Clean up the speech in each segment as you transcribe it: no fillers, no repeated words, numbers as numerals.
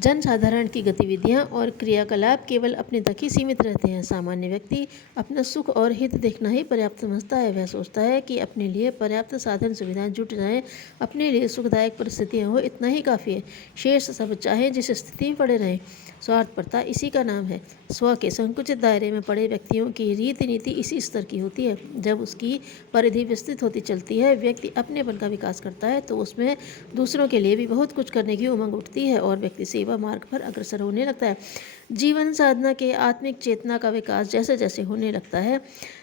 जनसाधारण की गतिविधियां और क्रियाकलाप केवल अपने तक ही सीमित रहते हैं। सामान्य व्यक्ति अपना सुख और हित देखना ही पर्याप्त समझता है। वह सोचता है कि अपने लिए पर्याप्त साधन सुविधाएं जुट जाएं, अपने लिए सुखदायक परिस्थितियां हो, इतना ही काफ़ी है। शेष सब चाहे जिस स्थिति में पड़े रहें। स्वार्थपरता इसी का नाम है। स्व के संकुचित दायरे में पड़े व्यक्तियों की रीति नीति इसी स्तर की होती है। जब उसकी परिधि विस्तृत होती चलती है, व्यक्ति अपनेपन का विकास करता है, तो उसमें दूसरों के लिए भी बहुत कुछ करने की उमंग उठती है और व्यक्ति सेवा मार्ग पर अग्रसर होने लगता है। जीवन साधना के आत्मिक चेतना का विकास जैसे जैसे होने लगता है,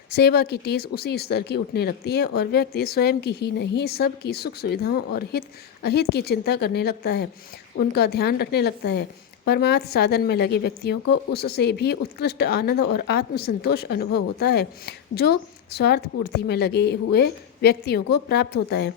सेवा की टीस उसी स्तर की उठने लगती है और व्यक्ति स्वयं की ही नहीं, सबकी सुख सुविधाओं और हित अहित की चिंता करने लगता है, उनका ध्यान रखने लगता है। परमार्थ साधन में लगे व्यक्तियों को उससे भी उत्कृष्ट आनंद और आत्मसंतोष अनुभव होता है, जो स्वार्थ पूर्ति में लगे हुए व्यक्तियों को प्राप्त होता है।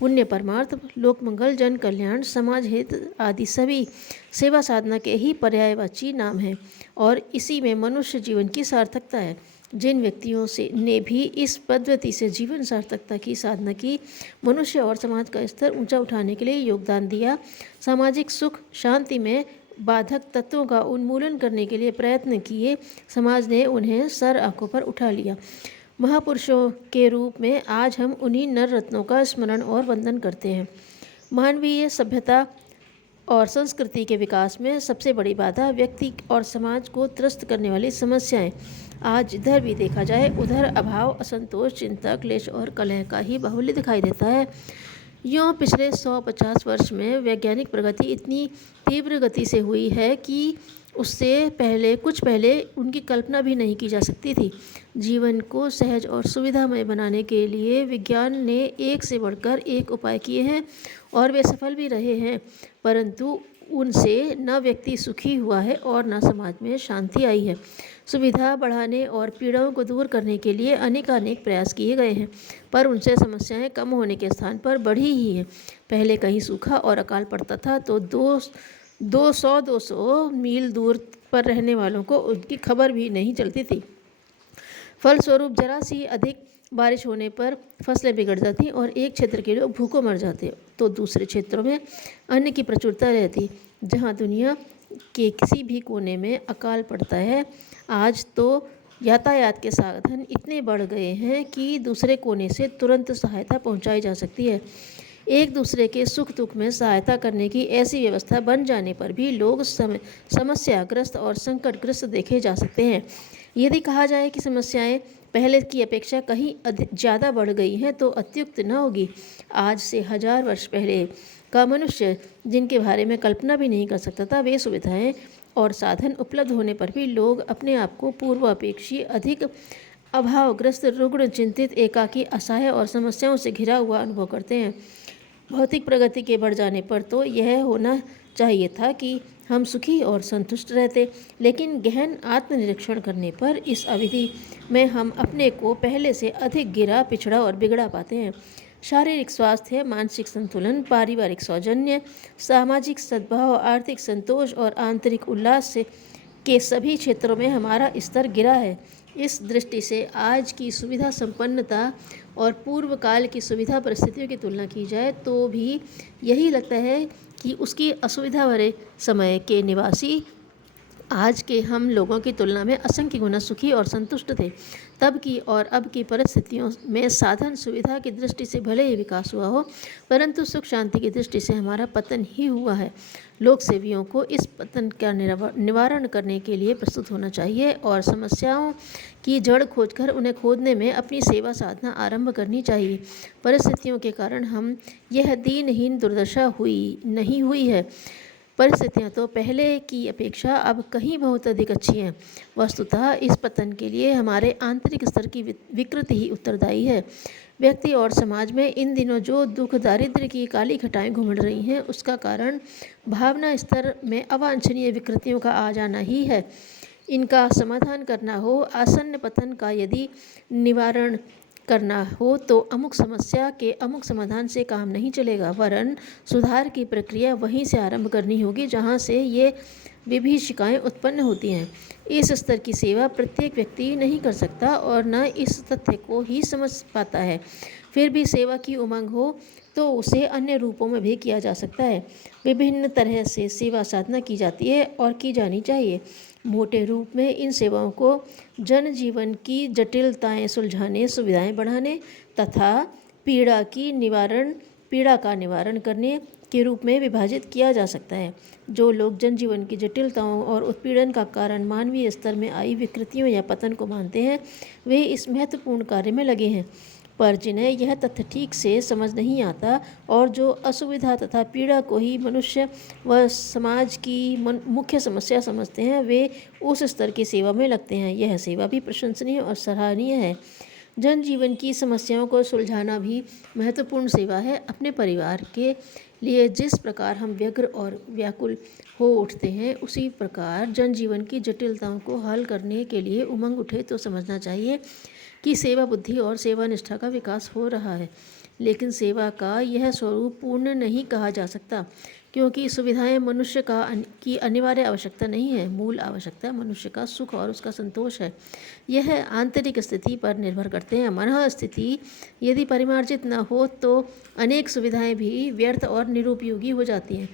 पुण्य, परमार्थ, लोकमंगल, जन कल्याण, समाज हित आदि सभी सेवा साधना के ही पर्यायवाची नाम हैं और इसी में मनुष्य जीवन की सार्थकता है। जिन व्यक्तियों से ने भी इस पद्धति से जीवन सार्थकता की साधना की, मनुष्य और समाज का स्तर ऊंचा उठाने के लिए योगदान दिया, सामाजिक सुख शांति में बाधक तत्वों का उन्मूलन करने के लिए प्रयत्न किए, समाज ने उन्हें सर आंखों पर उठा लिया। महापुरुषों के रूप में आज हम उन्हीं नर रत्नों का स्मरण और वंदन करते हैं। मानवीय सभ्यता और संस्कृति के विकास में सबसे बड़ी बाधा व्यक्ति और समाज को त्रस्त करने वाली समस्याएं। आज जिधर भी देखा जाए उधर अभाव, असंतोष, चिंता, क्लेश और कलह का ही बाहुल्य दिखाई देता है। यूँ पिछले 150 वर्ष में वैज्ञानिक प्रगति इतनी तीव्र गति से हुई है कि उससे कुछ पहले उनकी कल्पना भी नहीं की जा सकती थी। जीवन को सहज और सुविधामय बनाने के लिए विज्ञान ने एक से बढ़कर एक उपाय किए हैं और वे सफल भी रहे हैं, परंतु उनसे न व्यक्ति सुखी हुआ है और न समाज में शांति आई है। सुविधा बढ़ाने और पीड़ाओं को दूर करने के लिए अनेकानेक प्रयास किए गए हैं, पर उनसे समस्याएं कम होने के स्थान पर बढ़ी ही हैं। पहले कहीं सूखा और अकाल पड़ता था तो 200 मील दूर पर रहने वालों को उनकी खबर भी नहीं चलती थी। फलस्वरूप जरा सी अधिक बारिश होने पर फसलें बिगड़ जाती और एक क्षेत्र के लोग भूखों मर जाते, तो दूसरे क्षेत्रों में अन्न की प्रचुरता रहती। जहाँ दुनिया के किसी भी कोने में अकाल पड़ता है, आज तो यातायात के साधन इतने बढ़ गए हैं कि दूसरे कोने से तुरंत सहायता पहुंचाई जा सकती है। एक दूसरे के सुख दुख में सहायता करने की ऐसी व्यवस्था बन जाने पर भी लोग समस्याग्रस्त और संकटग्रस्त देखे जा सकते हैं। यदि कहा जाए कि समस्याएं पहले की अपेक्षा कहीं ज़्यादा बढ़ गई हैं तो अत्युक्त न होगी। आज से 1000 वर्ष पहले का मनुष्य जिनके बारे में कल्पना भी नहीं कर सकता था, वे सुविधाएं और साधन उपलब्ध होने पर भी लोग अपने आप को पूर्वापेक्षी अधिक अभावग्रस्त, रुग्ण, चिंतित, एकाकी, असहाय और समस्याओं से घिरा हुआ अनुभव करते हैं। भौतिक प्रगति के बढ़ जाने पर तो यह होना चाहिए था कि हम सुखी और संतुष्ट रहते, लेकिन गहन आत्मनिरीक्षण करने पर इस अवधि में हम अपने को पहले से अधिक गिरा, पिछड़ा और बिगड़ा पाते हैं। शारीरिक स्वास्थ्य, मानसिक संतुलन, पारिवारिक सौजन्य, सामाजिक सद्भाव, आर्थिक संतोष और आंतरिक उल्लास के सभी क्षेत्रों में हमारा स्तर गिरा है। इस दृष्टि से आज की सुविधा संपन्नता और पूर्व काल की सुविधा परिस्थितियों की तुलना की जाए तो भी यही लगता है कि उसकी असुविधा भरे समय के निवासी आज के हम लोगों की तुलना में असंख्य गुना सुखी और संतुष्ट थे। तब की और अब की परिस्थितियों में साधन सुविधा की दृष्टि से भले ही विकास हुआ हो, परंतु सुख शांति की दृष्टि से हमारा पतन ही हुआ है। लोक सेवियों को इस पतन का निवारण करने के लिए प्रस्तुत होना चाहिए और समस्याओं की जड़ खोजकर उन्हें खोदने में अपनी सेवा साधना आरंभ करनी चाहिए। परिस्थितियों के कारण हम यह दीनहीन दुर्दशा नहीं हुई है। परिस्थितियां तो पहले की अपेक्षा अब कहीं बहुत अधिक अच्छी हैं। वस्तुतः इस पतन के लिए हमारे आंतरिक स्तर की विकृति ही उत्तरदायी है। व्यक्ति और समाज में इन दिनों जो दुख दारिद्र्य की काली घटाएं घुमड़ रही हैं, उसका कारण भावना स्तर में अवांछनीय विकृतियों का आ जाना ही है। इनका समाधान करना हो, आसन्न पतन का यदि निवारण करना हो तो अमुक समस्या के अमुक समाधान से काम नहीं चलेगा, वरन सुधार की प्रक्रिया वहीं से आरंभ करनी होगी जहां से ये विभीषिकाएं उत्पन्न होती हैं। इस स्तर की सेवा प्रत्येक व्यक्ति नहीं कर सकता और न इस तथ्य को ही समझ पाता है। फिर भी सेवा की उमंग हो तो उसे अन्य रूपों में भी किया जा सकता है। विभिन्न तरह से सेवा साधना की जाती है और की जानी चाहिए। मोटे रूप में इन सेवाओं को जनजीवन की जटिलताएं सुलझाने, सुविधाएं बढ़ाने तथा पीड़ा का निवारण करने के रूप में विभाजित किया जा सकता है। जो लोग जनजीवन की जटिलताओं और उत्पीड़न का कारण मानवीय स्तर में आई विकृतियों या पतन को मानते हैं, वे इस महत्वपूर्ण कार्य में लगे हैं। पर जिन्हें यह तथ्य ठीक से समझ नहीं आता और जो असुविधा तथा पीड़ा को ही मनुष्य व समाज की मुख्य समस्या समझते हैं, वे उस स्तर की सेवा में लगते हैं। यह सेवा भी प्रशंसनीय और सराहनीय है। जनजीवन की समस्याओं को सुलझाना भी महत्वपूर्ण सेवा है। अपने परिवार के लिए जिस प्रकार हम व्यग्र और व्याकुल हो उठते हैं, उसी प्रकार जनजीवन की जटिलताओं को हल करने के लिए उमंग उठे तो समझना चाहिए कि सेवा बुद्धि और सेवा निष्ठा का विकास हो रहा है। लेकिन सेवा का यह स्वरूप पूर्ण नहीं कहा जा सकता, क्योंकि सुविधाएं मनुष्य की अनिवार्य आवश्यकता नहीं है। मूल आवश्यकता मनुष्य का सुख और उसका संतोष है। यह आंतरिक स्थिति पर निर्भर करते हैं। मन स्थिति यदि परिमार्जित न हो तो अनेक सुविधाएं भी व्यर्थ और निरुपयोगी हो जाती हैं।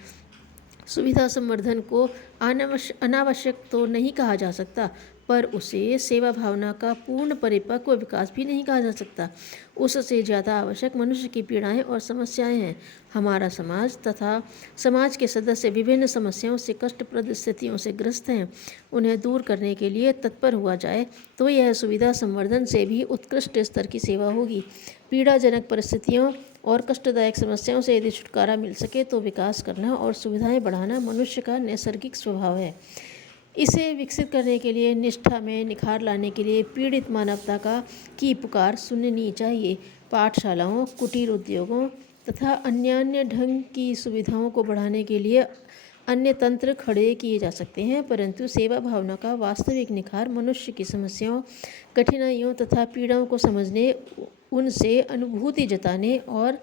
सुविधा संवर्धन को अनावश्यक तो नहीं कहा जा सकता, पर उसे सेवा भावना का पूर्ण परिपक्व विकास भी नहीं कहा जा सकता। उससे ज़्यादा आवश्यक मनुष्य की पीड़ाएं और समस्याएं हैं। हमारा समाज तथा समाज के सदस्य विभिन्न समस्याओं से, कष्टप्रद स्थितियों से ग्रस्त हैं। उन्हें दूर करने के लिए तत्पर हुआ जाए तो यह सुविधा संवर्धन से भी उत्कृष्ट स्तर की सेवा होगी। पीड़ाजनक परिस्थितियों और कष्टदायक समस्याओं से यदि छुटकारा मिल सके तो विकास करना और सुविधाएं बढ़ाना मनुष्य का नैसर्गिक स्वभाव है। इसे विकसित करने के लिए, निष्ठा में निखार लाने के लिए पीड़ित मानवता की पुकार सुननी चाहिए। पाठशालाओं, कुटीर उद्योगों तथा अन्य ढंग की सुविधाओं को बढ़ाने के लिए अन्य तंत्र खड़े किए जा सकते हैं, परंतु सेवा भावना का वास्तविक निखार मनुष्य की समस्याओं, कठिनाइयों तथा पीड़ाओं को समझने, उनसे अनुभूति जताने और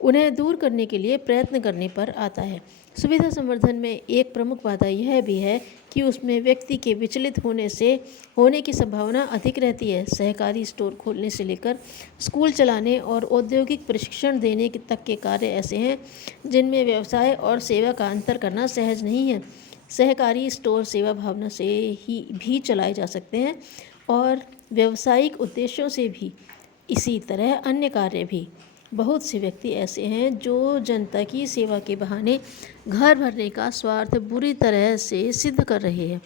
उन्हें दूर करने के लिए प्रयत्न करने पर आता है। सुविधा संवर्धन में एक प्रमुख बाधा यह भी है कि उसमें व्यक्ति के विचलित होने की संभावना अधिक रहती है। सहकारी स्टोर खोलने से लेकर स्कूल चलाने और औद्योगिक प्रशिक्षण देने तक के कार्य ऐसे हैं जिनमें व्यवसाय और सेवा का अंतर करना सहज नहीं है। सहकारी स्टोर सेवा भावना से ही भी चलाए जा सकते हैं और व्यावसायिक उद्देश्यों से भी। इसी तरह अन्य कार्य भी। बहुत से व्यक्ति ऐसे हैं जो जनता की सेवा के बहाने घर भरने का स्वार्थ बुरी तरह से सिद्ध कर रहे हैं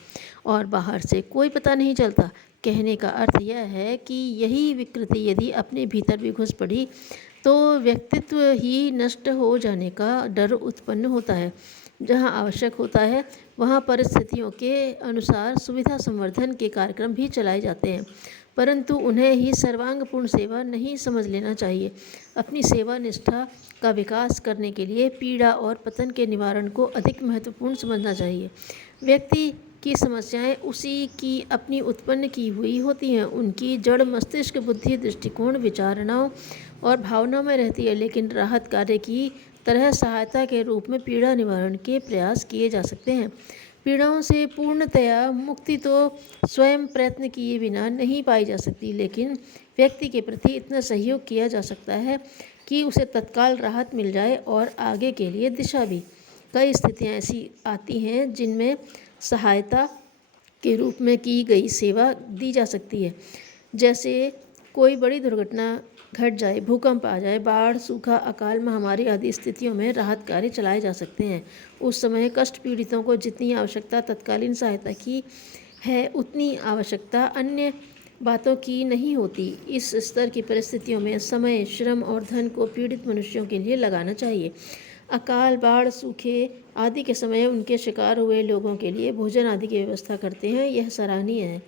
और बाहर से कोई पता नहीं चलता। कहने का अर्थ यह है कि यही विकृति यदि अपने भीतर भी घुस पड़ी तो व्यक्तित्व ही नष्ट हो जाने का डर उत्पन्न होता है। जहाँ आवश्यक होता है वहाँ परिस्थितियों के अनुसार सुविधा संवर्धन के कार्यक्रम भी चलाए जाते हैं, परंतु उन्हें ही सर्वांगपूर्ण सेवा नहीं समझ लेना चाहिए। अपनी सेवा निष्ठा का विकास करने के लिए पीड़ा और पतन के निवारण को अधिक महत्वपूर्ण समझना चाहिए। व्यक्ति की समस्याएं उसी की अपनी उत्पन्न की हुई होती हैं। उनकी जड़ मस्तिष्क, बुद्धि, दृष्टिकोण, विचारणाओं और भावनाओं में रहती है, लेकिन राहत कार्य की तरह सहायता के रूप में पीड़ा निवारण के प्रयास किए जा सकते हैं। पीड़ाओं से पूर्णतया मुक्ति तो स्वयं प्रयत्न किए बिना नहीं पाई जा सकती, लेकिन व्यक्ति के प्रति इतना सहयोग किया जा सकता है कि उसे तत्काल राहत मिल जाए और आगे के लिए दिशा भी। कई स्थितियां ऐसी आती हैं जिनमें सहायता के रूप में की गई सेवा दी जा सकती है। जैसे कोई बड़ी दुर्घटना घट जाए, भूकंप आ जाए, बाढ़, सूखा, अकाल, महामारी आदि स्थितियों में राहत कार्य चलाए जा सकते हैं। उस समय कष्ट पीड़ितों को जितनी आवश्यकता तत्कालीन सहायता की है, उतनी आवश्यकता अन्य बातों की नहीं होती। इस स्तर की परिस्थितियों में समय, श्रम और धन को पीड़ित मनुष्यों के लिए लगाना चाहिए। अकाल, बाढ़, सूखे आदि के समय उनके शिकार हुए लोगों के लिए भोजन आदि की व्यवस्था करते हैं, यह सराहनीय है।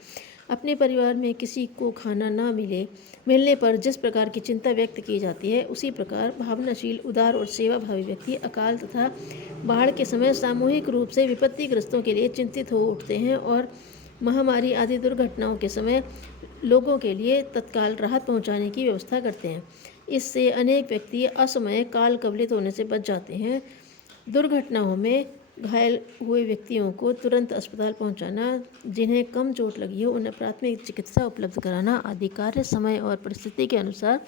अपने परिवार में किसी को खाना ना मिलने पर जिस प्रकार की चिंता व्यक्त की जाती है, उसी प्रकार भावनाशील, उदार और सेवाभावी व्यक्ति अकाल तथा बाढ़ के समय सामूहिक रूप से विपत्तिग्रस्तों के लिए चिंतित हो उठते हैं और महामारी आदि दुर्घटनाओं के समय लोगों के लिए तत्काल राहत पहुंचाने की व्यवस्था करते हैं। इससे अनेक व्यक्ति असमय काल कवलित होने से बच जाते हैं। दुर्घटनाओं में घायल हुए व्यक्तियों को तुरंत अस्पताल पहुंचाना, जिन्हें कम चोट लगी हो उन्हें प्राथमिक चिकित्सा उपलब्ध कराना आदि कार्य समय और परिस्थिति के अनुसार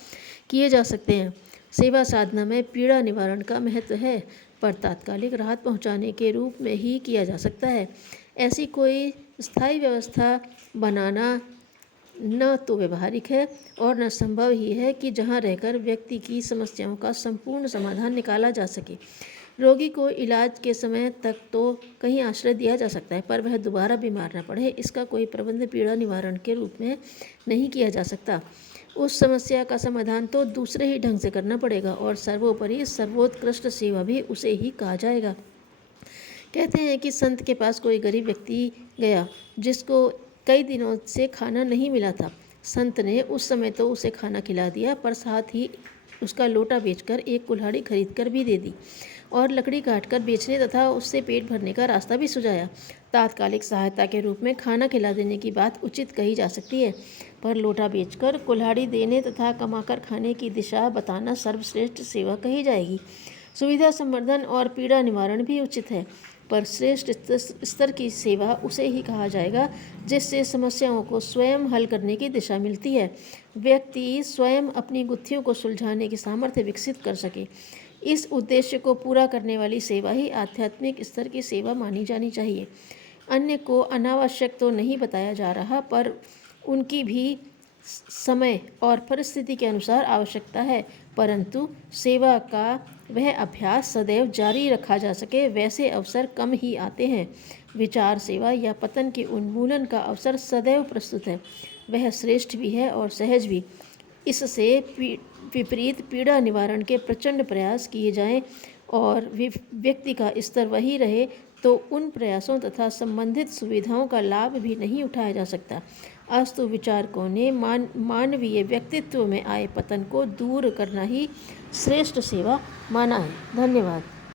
किए जा सकते हैं। सेवा साधना में पीड़ा निवारण का महत्व है, पर तात्कालिक राहत पहुंचाने के रूप में ही किया जा सकता है। ऐसी कोई स्थायी व्यवस्था बनाना न तो व्यवहारिक है और न संभव ही है कि जहां रहकर व्यक्ति की समस्याओं का संपूर्ण समाधान निकाला जा सके। रोगी को इलाज के समय तक तो कहीं आश्रय दिया जा सकता है, पर वह दोबारा बीमार न पड़े, इसका कोई प्रबंध पीड़ा निवारण के रूप में नहीं किया जा सकता। उस समस्या का समाधान तो दूसरे ही ढंग से करना पड़ेगा और सर्वोपरि सर्वोत्कृष्ट सेवा भी उसे ही कहा जाएगा। कहते हैं कि संत के पास कोई गरीब व्यक्ति गया जिसको कई दिनों से खाना नहीं मिला था। संत ने उस समय तो उसे खाना खिला दिया, पर साथ ही उसका लोटा बेचकर एक कुल्हाड़ी खरीद कर भी दे दी और लकड़ी काटकर बेचने तथा उससे पेट भरने का रास्ता भी सुझाया। तात्कालिक सहायता के रूप में खाना खिला देने की बात उचित कही जा सकती है, पर लोटा बेचकर कुल्हाड़ी देने तथा कमाकर खाने की दिशा बताना सर्वश्रेष्ठ सेवा कही जाएगी। सुविधा संवर्धन और पीड़ा निवारण भी उचित है, पर श्रेष्ठ स्तर की सेवा उसे ही कहा जाएगा जिससे समस्याओं को स्वयं हल करने की दिशा मिलती है, व्यक्ति स्वयं अपनी गुत्थियों को सुलझाने की सामर्थ्य विकसित कर सके। इस उद्देश्य को पूरा करने वाली सेवा ही आध्यात्मिक स्तर की सेवा मानी जानी चाहिए। अन्य को अनावश्यक तो नहीं बताया जा रहा, पर उनकी भी समय और परिस्थिति के अनुसार आवश्यकता है, परंतु सेवा का वह अभ्यास सदैव जारी रखा जा सके वैसे अवसर कम ही आते हैं। विचार सेवा या पतन के उन्मूलन का अवसर सदैव प्रस्तुत है, वह श्रेष्ठ भी है और सहज भी। इससे विपरीत पीड़ा निवारण के प्रचंड प्रयास किए जाएं और व्यक्ति का स्तर वही रहे तो उन प्रयासों तथा संबंधित सुविधाओं का लाभ भी नहीं उठाया जा सकता। अस्तु विचारकों ने मानवीय व्यक्तित्व में आए पतन को दूर करना ही श्रेष्ठ सेवा माना है। धन्यवाद।